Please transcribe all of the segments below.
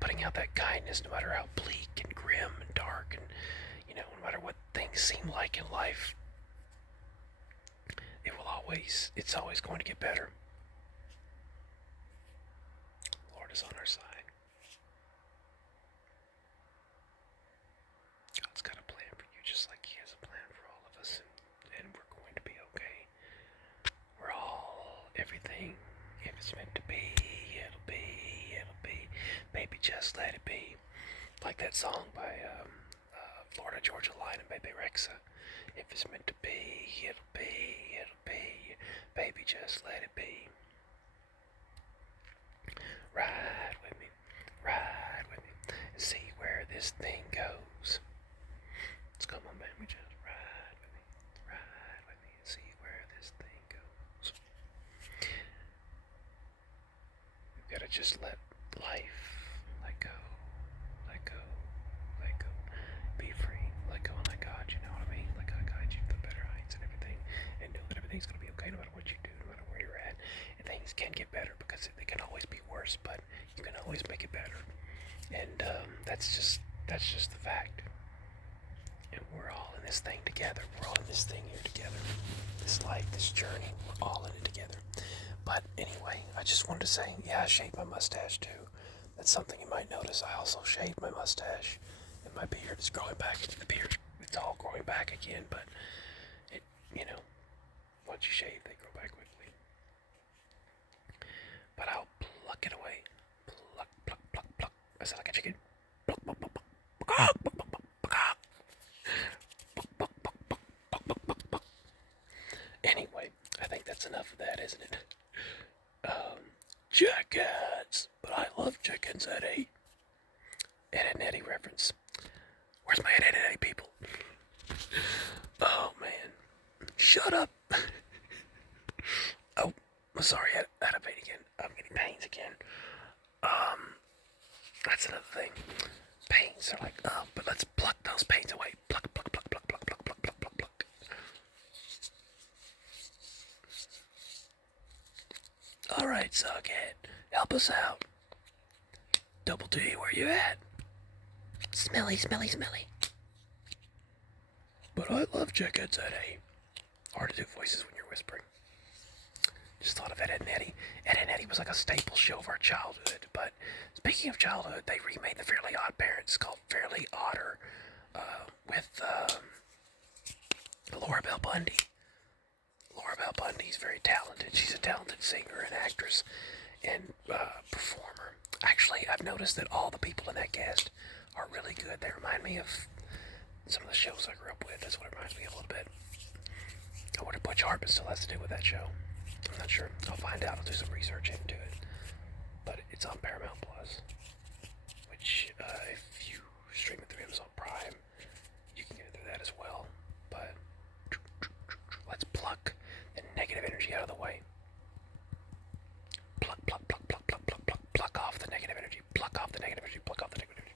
putting out that kindness no matter how bleak and grim and dark and, no matter what things seem like in life. It's always going to get better. The Lord is on our side. God's got a plan for you just like He has a plan for all of us, and we're going to be okay. We're all everything. If it's meant to be, it'll be, it'll be. Baby, just let it be. Like that song by Florida Georgia Line and Baby Rexa. If it's meant to be, it'll be, it'll be. Baby, just let it be. Ride with me, and see where this thing goes. Let's come on, man, we just ride with me, and see where this thing goes. We've got to just let life, let go, be free, let go and let God, you know what I mean? Let God guide you to the better heights and everything, and know that everything's going to be okay no matter what you do, no matter where you're at. And things can get better because they can always be worse, but you can always make it better. And that's just the fact. And we're all in this thing together. We're all in this thing here together. This life, this journey, we're all in it together. But anyway, I just wanted to say, yeah, I shaved my mustache too. That's something you might notice. I also shaved my mustache. And my beard is growing back. The beard, it's all growing back again, but it, once you shave, they grow back quickly. But I'll pluck it away. Pluck, pluck, pluck, pluck. I sound like a chicken. Pluck, pluck, pluck, pluck, pluck, pluck, pluck, pluck, pluck. Anyway, I think that's enough of that, isn't it? Chickens! But I love chickens, Eddie. Ed and Eddie reference. Where's my Ed and Eddie people? Oh, man. Shut up! Oh, sorry, I had a pain again. I'm getting pains again. That's another thing. Pains are like, but let's pluck those pains away. Pluck, pluck, pluck, pluck, pluck, pluck, pluck, pluck, pluck, pluck. Alright, Suckhead. Help us out. Double D, where you at? Smelly, smelly, smelly. But I love chickens, Eddie. Hard to do voices when you're whispering. Just thought of Ed and Eddie. Ed and Eddie was like a staple show of our childhood. But speaking of childhood, they remade the Fairly Odd Parents called Fairly Odder with Laura Bell Bundy. Laura Bell Bundy's very talented. She's a talented singer and actress and performer. Actually, I've noticed that all the people in that cast are really good. They remind me of some of the shows I grew up with. That's what it reminds me of a little bit. I wonder if Butch Hartman still has to do with that show. I'm not sure. I'll find out. I'll do some research into it. But it's on Paramount Plus, which if you stream it through Amazon Prime, you can get it through that as well. But let's pluck the negative energy out of the way. Pluck, pluck, pluck, pluck, pluck, pluck, pluck, pluck off the negative energy. Pluck off the negative energy. Pluck off the negative energy.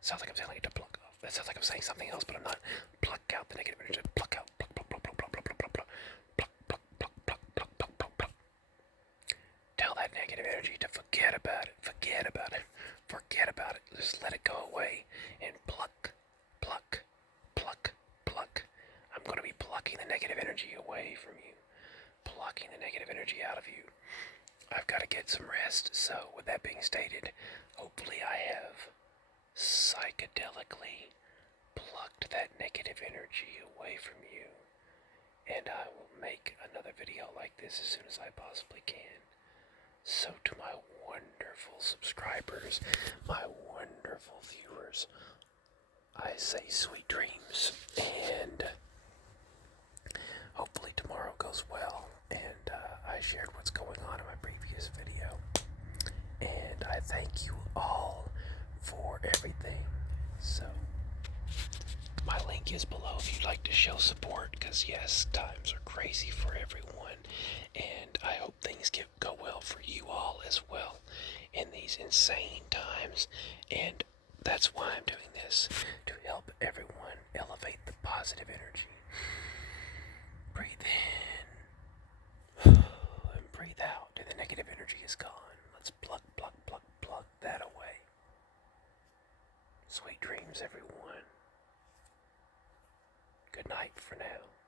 Sounds like I'm saying to pluck off. That sounds like I'm saying something else, but I'm not. Pluck out the negative energy. Pluck out. Pluck, pluck, pluck, pluck, pluck, pluck, pluck, pluck, pluck. Pluck, pluck, pluck, pluck, pluck, pluck, pluck, pluck. Tell that negative energy to forget about it. Forget about it. Forget about it. Just let it go away. And pluck, pluck, pluck, pluck. I'm going to be plucking the negative energy away from you. Plucking the negative energy out of you. I've got to get some rest. So, with that being stated, hopefully I have psychedelically plucked that negative energy away from you. And I will make another video like this as soon as I possibly can. So to my wonderful subscribers, my wonderful viewers, I say sweet dreams, and hopefully tomorrow goes well. And I shared what's going on in my previous video. And I thank you all for everything. So, my link is below if you'd like to show support, because yes, times are crazy for everyone, and I hope things go well for you all as well in these insane times, and that's why I'm doing this, to help everyone elevate the positive energy. Breathe in, and breathe out, and the negative energy is gone. Let's pluck, pluck, pluck, pluck that away. Sweet dreams, everyone. Good night for now.